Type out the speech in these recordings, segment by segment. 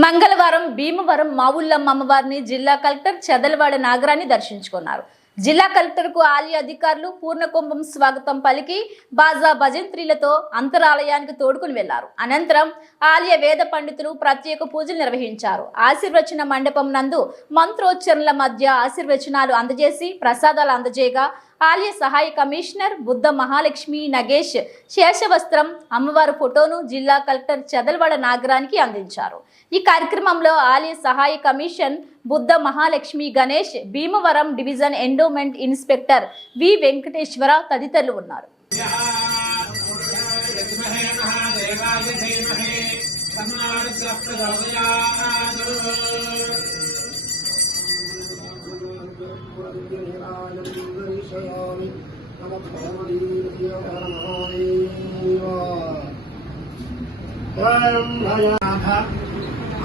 మంగళవారం భీమవరం మావుల్లమ్మ అమ్మవారిని జిల్లా కలెక్టర్ చదలవాడ నాగరాణి దర్శించుకున్నారు. జిల్లా కలెక్టర్ కు ఆలయ అధికారులు పూర్ణకుంభం స్వాగతం పలికి బాజా భజంత్రీలతో అంతరాలయానికి తోడుకుని వెళ్లారు. అనంతరం ఆలయ వేద పండితులు ప్రత్యేక పూజలు నిర్వహించారు. ఆశీర్వచన మండపం నందు మంత్రోచ్చరణల మధ్య ఆశీర్వచనాలు అందజేసి ప్రసాదాలు అందజేయగా ఆలయ సహాయ కమిషనర్ బుద్ధ మహాలక్ష్మి నగేష్ శేషవస్త్రం అమ్మవారి ఫోటోను జిల్లా కలెక్టర్ చదలవాడ నాగరానికి అందించారు. ఈ కార్యక్రమంలో ఆలయ సహాయ commission Buddha Mahalakshmi Ganesh, Bhimavaram division endowment inspector వి వెంకటేశ్వర తదితరులు ఉన్నారు.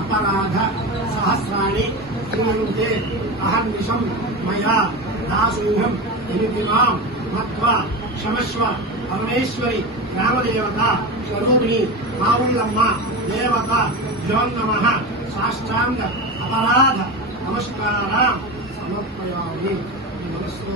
अपराध सहस्राणि क्रियन्ते अहर्निशं मया दासूहं निमित्तिमां मत्वा क्षमस्व परमेश्वरी ग्रामदेवता स्वरूपिणी मावुल्लम्म देवता भ्यो नमः साष्टांग अपराध नमस्कारां समर्पयामि. नमस्ते